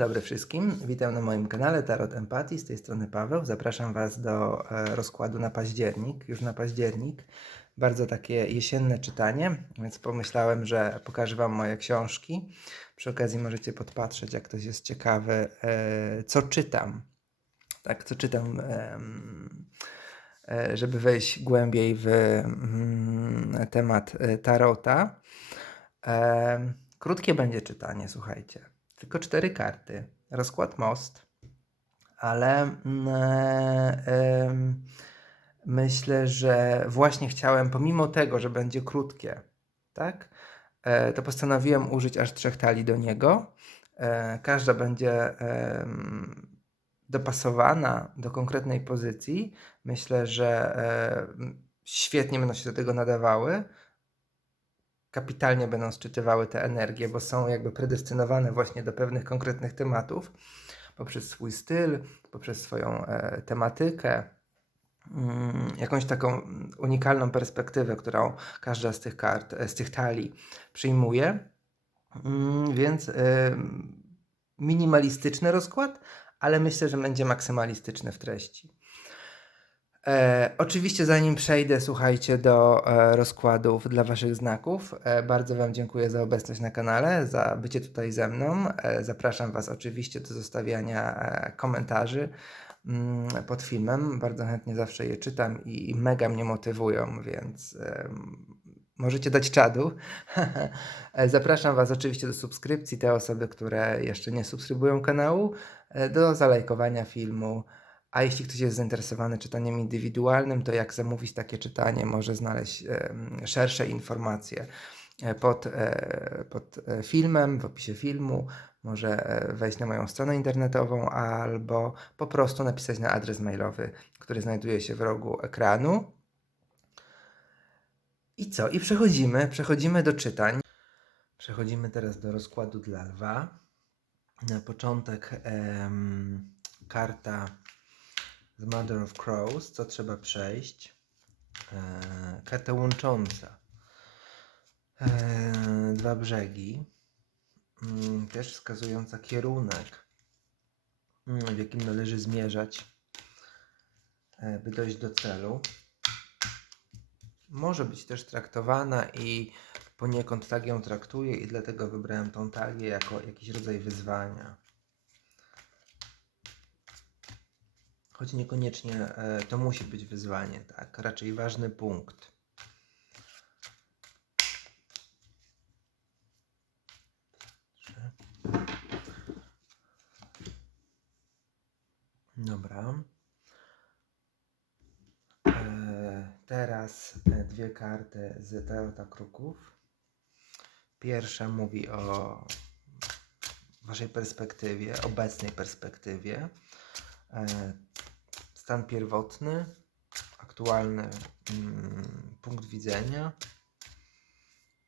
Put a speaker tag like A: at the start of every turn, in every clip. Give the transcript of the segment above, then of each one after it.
A: dobry wszystkim. Witam na moim kanale Tarot Empatii. Z tej strony Paweł. Zapraszam Was do e, rozkładu na październik. Już na październik. Bardzo takie jesienne czytanie, więc pomyślałem, że pokażę Wam moje książki. Przy okazji możecie podpatrzeć, jak ktoś jest ciekawy, e, co czytam. Tak, co czytam, e, żeby wejść głębiej w mm, temat tarota. Krótkie będzie czytanie, słuchajcie. Tylko cztery karty. Rozkład most, ale mm, e, myślę, że właśnie chciałem, pomimo tego, że będzie krótkie, tak, e, to postanowiłem użyć aż trzech talii do niego. E, każda będzie dopasowana do konkretnej pozycji. Myślę, że świetnie będą się do tego nadawały kapitalnie będą sczytywały te energie, bo są jakby predestynowane właśnie do pewnych konkretnych tematów poprzez swój styl, poprzez swoją e, tematykę, mm, jakąś taką unikalną perspektywę, którą każda z tych kart, e, z tych talii przyjmuje. Mm, więc e, minimalistyczny rozkład, ale myślę, że będzie maksymalistyczny w treści. E, oczywiście, zanim przejdę, słuchajcie, do e, rozkładów dla Waszych znaków, e, bardzo Wam dziękuję za obecność na kanale, za bycie tutaj ze mną. E, zapraszam Was oczywiście do zostawiania e, komentarzy mm, pod filmem. Bardzo chętnie zawsze je czytam i, i mega mnie motywują, więc em, możecie dać czadu. E, Zapraszam Was oczywiście do subskrypcji, te osoby, które jeszcze nie subskrybują kanału, e, do zalajkowania filmu. A jeśli ktoś jest zainteresowany czytaniem indywidualnym, to jak zamówić takie czytanie, może znaleźć szersze informacje e, pod, e, pod e, filmem, w opisie filmu. Może wejść na moją stronę internetową albo po prostu napisać na adres mailowy, który znajduje się w rogu ekranu. I co? I przechodzimy, przechodzimy do czytań. Przechodzimy teraz do rozkładu dla lwa. Na początek em, karta The Mother of Crows, co trzeba przejść. E, karta łącząca. E, dwa brzegi. Mm, też wskazująca kierunek, mm, w jakim należy zmierzać, e, by dojść do celu. Może być też traktowana i poniekąd tak ją traktuję i dlatego wybrałem tą talię jako jakiś rodzaj wyzwania. Choć niekoniecznie e, to musi być wyzwanie, tak? Raczej ważny punkt. Dobra. E, teraz e, dwie karty z Tarota Kruków. Pierwsza mówi o waszej perspektywie, obecnej perspektywie. Stan pierwotny, aktualny mm, punkt widzenia,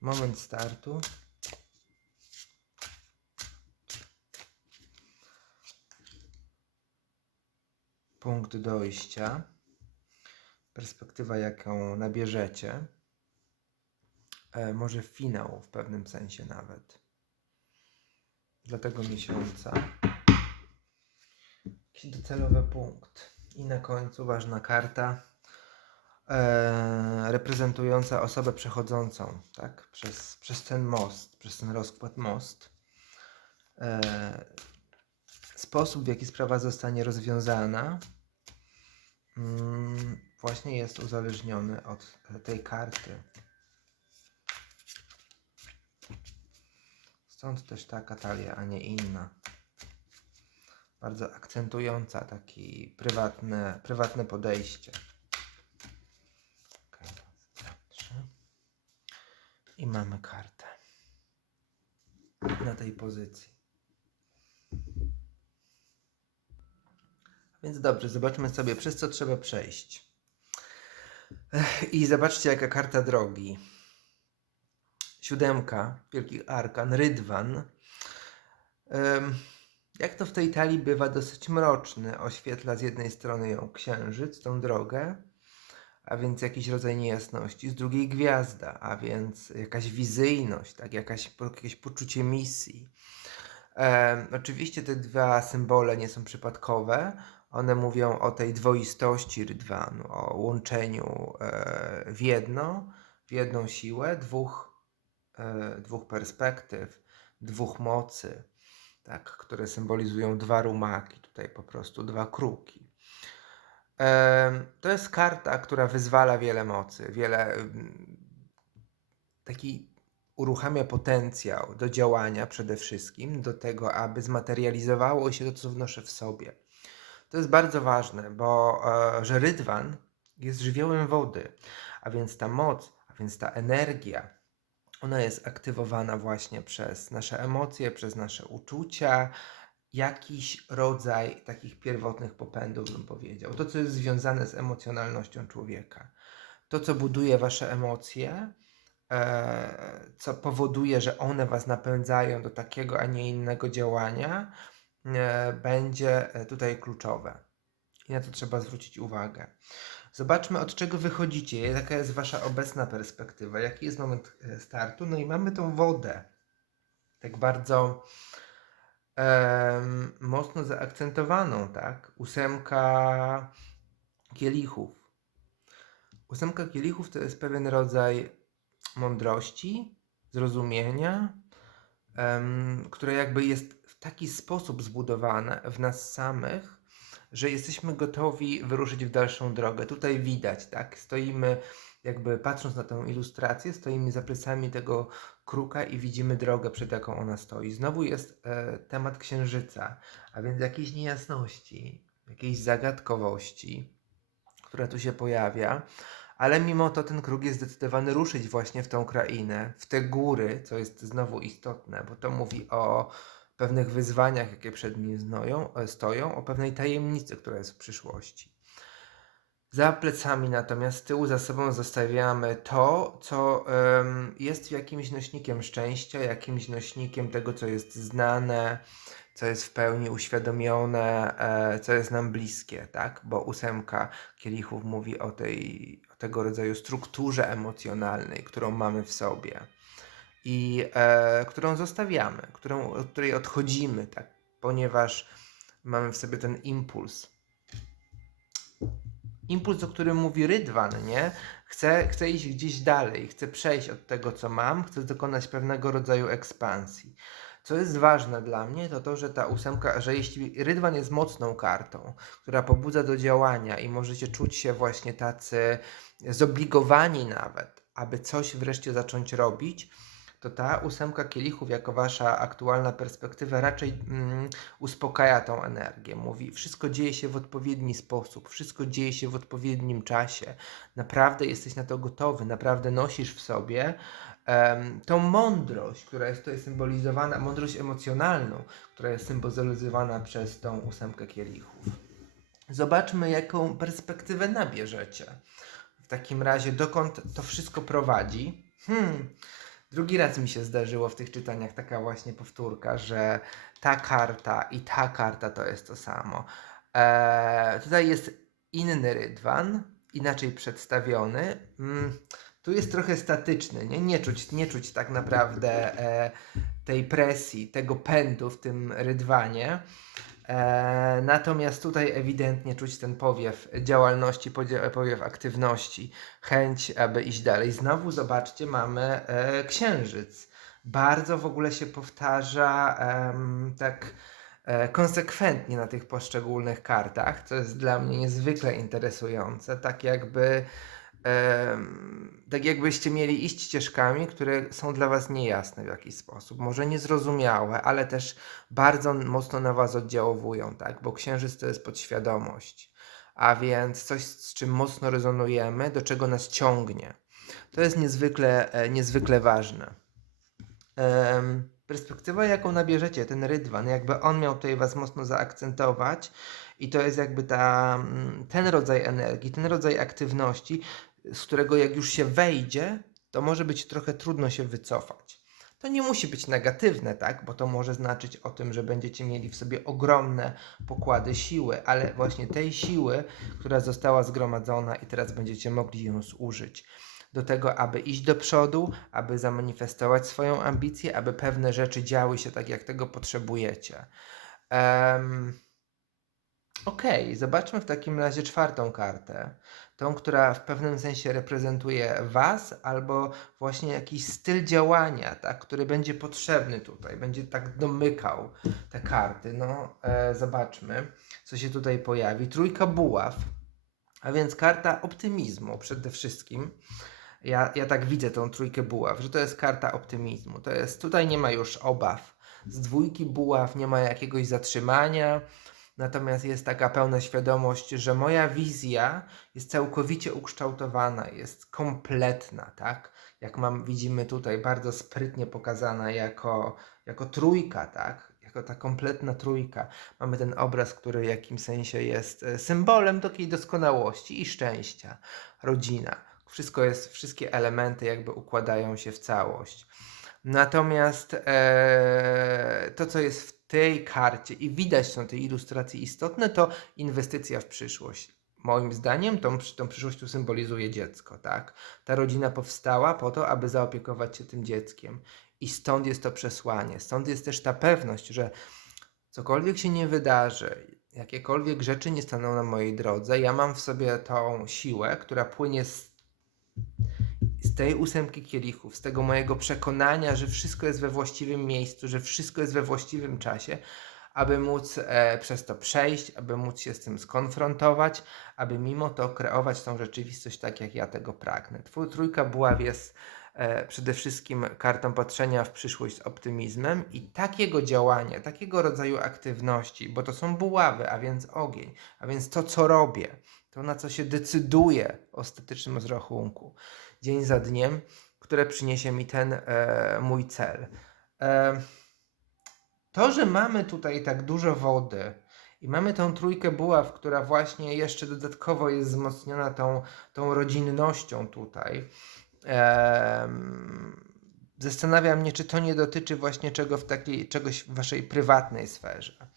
A: moment startu. Punkt dojścia, perspektywa, jaką nabierzecie, e, może finał w pewnym sensie nawet dla tego miesiąca. Jakiś docelowy punkt. I na końcu ważna karta e, reprezentująca osobę przechodzącą tak? przez, przez ten most, przez ten rozkład most. E, sposób, w jaki sprawa zostanie rozwiązana, mm, właśnie jest uzależniony od tej karty. Stąd też taka talia, a nie inna bardzo akcentująca takie prywatne, prywatne podejście. I mamy kartę na tej pozycji. Więc dobrze, zobaczmy sobie, przez co trzeba przejść. I zobaczcie, jaka karta drogi. Siódemka, wielki arkan, rydwan. Em, jak to w tej talii bywa dosyć mroczny, oświetla z jednej strony ją księżyc, tą drogę, a więc jakiś rodzaj niejasności, z drugiej gwiazda, a więc jakaś wizyjność, tak, jakaś, jakieś poczucie misji. Em, oczywiście te dwa symbole nie są przypadkowe. One mówią o tej dwoistości rydwanu, o łączeniu e, w jedno, w jedną siłę dwóch, e, dwóch perspektyw, dwóch mocy, tak, które symbolizują dwa rumaki, tutaj po prostu dwa kruki. To jest karta, która wyzwala wiele mocy, wiele taki uruchamia potencjał do działania przede wszystkim, do tego, aby zmaterializowało się to, co wnoszę w sobie. To jest bardzo ważne, bo e, że rydwan jest żywiołem wody, a więc ta moc, a więc ta energia, ona jest aktywowana właśnie przez nasze emocje, przez nasze uczucia, jakiś rodzaj takich pierwotnych popędów, bym powiedział. To, co jest związane z emocjonalnością człowieka. To, co buduje wasze emocje, e, co powoduje, że one was napędzają do takiego, a nie innego działania, e, będzie e, tutaj kluczowe. I na to trzeba zwrócić uwagę. Zobaczmy, od czego wychodzicie, jaka jest wasza obecna perspektywa, jaki jest moment e, startu. No i mamy tą wodę. Tak bardzo em, mocno zaakcentowaną, tak? Ósemka kielichów. Ósemka kielichów to jest pewien rodzaj mądrości, zrozumienia, em, które jakby jest w taki sposób zbudowane w nas samych, że jesteśmy gotowi wyruszyć w dalszą drogę. Tutaj widać, tak? Stoimy, jakby patrząc na tę ilustrację, stoimy za plecami tego kruka i widzimy drogę, przed jaką ona stoi. Znowu jest e, temat księżyca, a więc jakiejś niejasności, jakiejś zagadkowości, która tu się pojawia. Ale mimo to ten kruk jest zdecydowany ruszyć właśnie w tą krainę, w te góry, co jest znowu istotne, bo to mówi o pewnych wyzwaniach, jakie przed nim znoją, e, stoją, o pewnej tajemnicy, która jest w przyszłości. Za plecami natomiast z tyłu za sobą zostawiamy to, co jest jakimś nośnikiem szczęścia, jakimś nośnikiem tego, co jest znane, co jest w pełni uświadomione, e, co jest nam bliskie, tak? Bo ósemka kielichów mówi o tej, o tego rodzaju strukturze emocjonalnej, którą mamy w sobie i e, którą zostawiamy, którą, od której odchodzimy, tak? Ponieważ mamy w sobie ten impuls. Impuls, o którym mówi Rydwan, nie? Chcę, chcę iść gdzieś dalej, chcę przejść od tego, co mam, chcę dokonać pewnego rodzaju ekspansji. Co jest ważne dla mnie, to to, że ta ósemka, że jeśli Rydwan jest mocną kartą, która pobudza do działania i możecie czuć się właśnie tacy zobligowani nawet, aby coś wreszcie zacząć robić, to ta ósemka kielichów, jako wasza aktualna perspektywa, raczej mm, uspokaja tą energię. Mówi, wszystko dzieje się w odpowiedni sposób, wszystko dzieje się w odpowiednim czasie. Naprawdę jesteś na to gotowy, naprawdę nosisz w sobie em, tą mądrość, która jest tutaj symbolizowana, mądrość emocjonalną, która jest symbolizowana przez tą ósemkę kielichów. Zobaczmy, jaką perspektywę nabierzecie. W takim razie, dokąd to wszystko prowadzi? Hmm. Drugi raz mi się zdarzyło w tych czytaniach taka właśnie powtórka, że ta karta i ta karta to jest to samo. Eee, tutaj jest inny rydwan, inaczej przedstawiony. Mm, tu jest trochę statyczny, nie? Nie, czuć, nie czuć tak naprawdę e, tej presji, tego pędu w tym rydwanie. E, natomiast tutaj ewidentnie czuć ten powiew działalności, powiew aktywności, chęć, aby iść dalej. Znowu zobaczcie, mamy e, księżyc. Bardzo w ogóle się powtarza tak e, konsekwentnie na tych poszczególnych kartach, co jest dla mnie niezwykle interesujące. Tak jakby tak jakbyście mieli iść ścieżkami, które są dla Was niejasne w jakiś sposób, może niezrozumiałe, ale też bardzo mocno na Was oddziałowują, tak? Bo księżyc to jest podświadomość, a więc coś, z czym mocno rezonujemy, do czego nas ciągnie. To jest niezwykle, e, niezwykle ważne. Perspektywa, jaką nabierzecie, ten rydwan, jakby on miał tutaj Was mocno zaakcentować i to jest jakby ta, mm, ten rodzaj energii, ten rodzaj aktywności, z którego jak już się wejdzie, to może być trochę trudno się wycofać. To nie musi być negatywne, tak? Bo to może znaczyć o tym, że będziecie mieli w sobie ogromne pokłady siły, ale właśnie tej siły, która została zgromadzona i teraz będziecie mogli ją zużyć. do tego, aby iść do przodu, aby zamanifestować swoją ambicję, aby pewne rzeczy działy się tak, jak tego potrzebujecie. Em, Okej, zobaczmy w takim razie czwartą kartę. Tą, która w pewnym sensie reprezentuje Was, albo właśnie jakiś styl działania, tak, który będzie potrzebny tutaj, będzie tak domykał te karty. No, e, zobaczmy, co się tutaj pojawi. Trójka buław, a więc karta optymizmu przede wszystkim. Ja, ja tak widzę tą trójkę buław, że to jest karta optymizmu. To jest, tutaj nie ma już obaw. Z dwójki buław nie ma jakiegoś zatrzymania, natomiast jest taka pełna świadomość, że moja wizja jest całkowicie ukształtowana, jest kompletna, tak? Jak mam, widzimy tutaj, bardzo sprytnie pokazana jako, jako trójka, tak? Jako ta kompletna trójka. Mamy ten obraz, który w jakimś sensie jest e, symbolem takiej doskonałości i szczęścia. Rodzina. Wszystko jest, wszystkie elementy jakby układają się w całość. Natomiast e, to, co jest w tej karcie i widać są tej ilustracji istotne, to inwestycja w przyszłość. Moim zdaniem tą, tą przyszłość tu symbolizuje dziecko, tak? Ta rodzina powstała po to, aby zaopiekować się tym dzieckiem. I stąd jest to przesłanie. Stąd jest też ta pewność, że cokolwiek się nie wydarzy, jakiekolwiek rzeczy nie staną na mojej drodze, ja mam w sobie tą siłę, która płynie z z tej ósemki kielichów, z tego mojego przekonania, że wszystko jest we właściwym miejscu, że wszystko jest we właściwym czasie, aby móc e, przez to przejść, aby móc się z tym skonfrontować, aby mimo to kreować tą rzeczywistość tak, jak ja tego pragnę. Twój trójka buław jest e, przede wszystkim kartą patrzenia w przyszłość z optymizmem i takiego działania, takiego rodzaju aktywności, bo to są buławy, a więc ogień, a więc to, co robię, to, na co się decyduję w ostatecznym rozrachunku dzień za dniem, które przyniesie mi ten e, mój cel. E, to, że mamy tutaj tak dużo wody i mamy tą trójkę buław, która właśnie jeszcze dodatkowo jest wzmocniona tą, tą rodzinnością tutaj, em, zastanawia mnie, czy to nie dotyczy właśnie czego w takiej, czegoś w waszej prywatnej sferze.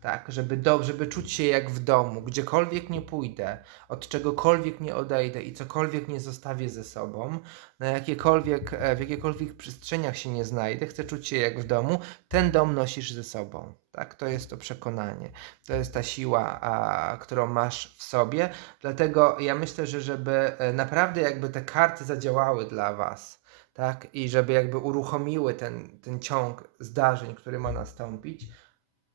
A: Tak, żeby, do, żeby czuć się jak w domu, gdziekolwiek nie pójdę, od czegokolwiek nie odejdę i cokolwiek nie zostawię ze sobą, na jakiekolwiek, e, w jakiekolwiek przestrzeniach się nie znajdę, chcę czuć się jak w domu, ten dom nosisz ze sobą. Tak, to jest to przekonanie. To jest ta siła, a, którą masz w sobie. Dlatego ja myślę, że żeby e, naprawdę jakby te karty zadziałały dla Was, tak, i żeby jakby uruchomiły ten, ten ciąg zdarzeń, który ma nastąpić,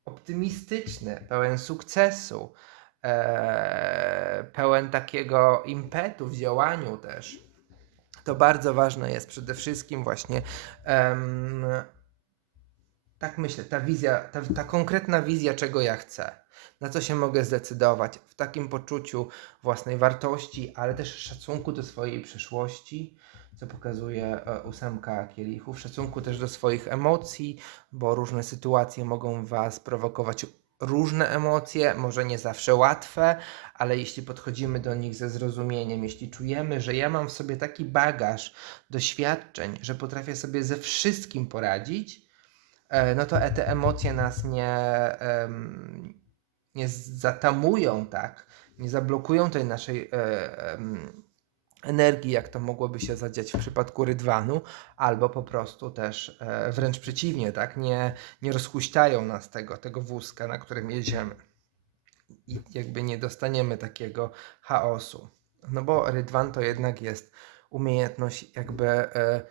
A: optymistyczny, pełen sukcesu, e, pełen takiego impetu w działaniu też. To bardzo ważne jest przede wszystkim właśnie em, tak myślę, ta wizja, ta, ta konkretna wizja, czego ja chcę, na co się mogę zdecydować, w takim poczuciu własnej wartości, ale też szacunku do swojej przyszłości, co pokazuje e, ósemka kielichów, szacunku też do swoich emocji, bo różne sytuacje mogą Was prowokować różne emocje, może nie zawsze łatwe, ale jeśli podchodzimy do nich ze zrozumieniem, jeśli czujemy, że ja mam w sobie taki bagaż doświadczeń, że potrafię sobie ze wszystkim poradzić, e, no to e- te emocje nas nie, nie zatamują, tak? Nie zablokują tej naszej energii, jak to mogłoby się zadziać w przypadku rydwanu, albo po prostu też e, wręcz przeciwnie, tak? Nie, nie rozhuśtają nas tego, tego wózka, na którym jedziemy. I jakby nie dostaniemy takiego chaosu. No bo rydwan to jednak jest umiejętność jakby e,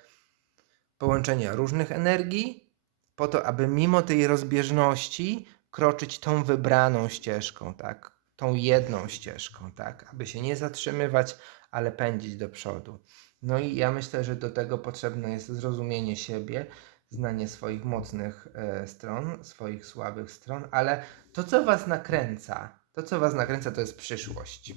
A: połączenia różnych energii, po to, aby mimo tej rozbieżności kroczyć tą wybraną ścieżką, tak? Tą jedną ścieżką, tak? Aby się nie zatrzymywać, ale pędzić do przodu. No i ja myślę, że do tego potrzebne jest zrozumienie siebie, znanie swoich mocnych e, stron, swoich słabych stron, ale to, co Was nakręca, to, co Was nakręca, to jest przyszłość.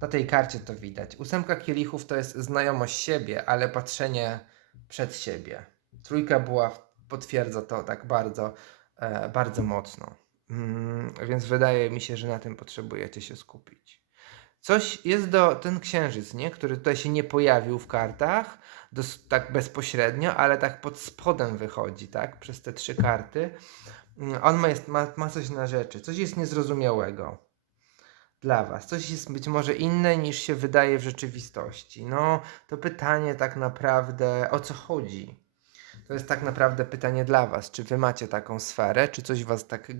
A: Na tej karcie to widać. Ósemka kielichów to jest znajomość siebie, ale patrzenie przed siebie. Trójka była potwierdza to tak bardzo, e, bardzo mocno. Mm, więc wydaje mi się, że na tym potrzebujecie się skupić. Coś jest do ten księżyc, nie? który tutaj się nie pojawił w kartach, dos, tak bezpośrednio, ale tak pod spodem wychodzi, tak? Przez te trzy karty. Mm, On ma, jest, ma, ma coś na rzeczy, coś jest niezrozumiałego. dla Was. Coś jest być może inne niż się wydaje w rzeczywistości. No, to pytanie tak naprawdę o co chodzi? To jest tak naprawdę pytanie dla Was. Czy Wy macie taką sferę? Czy coś Was tak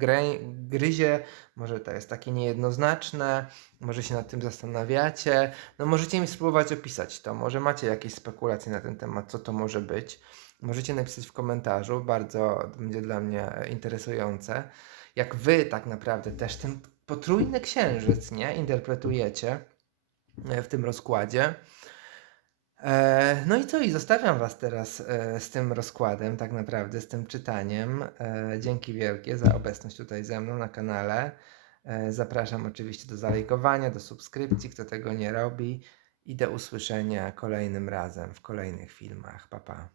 A: gryzie? Może to jest takie niejednoznaczne? Może się nad tym zastanawiacie? No, możecie mi spróbować opisać to. Może macie jakieś spekulacje na ten temat, co to może być. Możecie napisać w komentarzu, bardzo będzie dla mnie interesujące. Jak Wy tak naprawdę też ten potrójny księżyc, nie? Interpretujecie e, w tym rozkładzie. E, No i co? I zostawiam Was teraz e, z tym rozkładem, tak naprawdę, z tym czytaniem. E, Dzięki wielkie za obecność tutaj ze mną na kanale. Zapraszam oczywiście do zalajkowania, do subskrypcji, kto tego nie robi. I do usłyszenia kolejnym razem w kolejnych filmach. Pa, pa.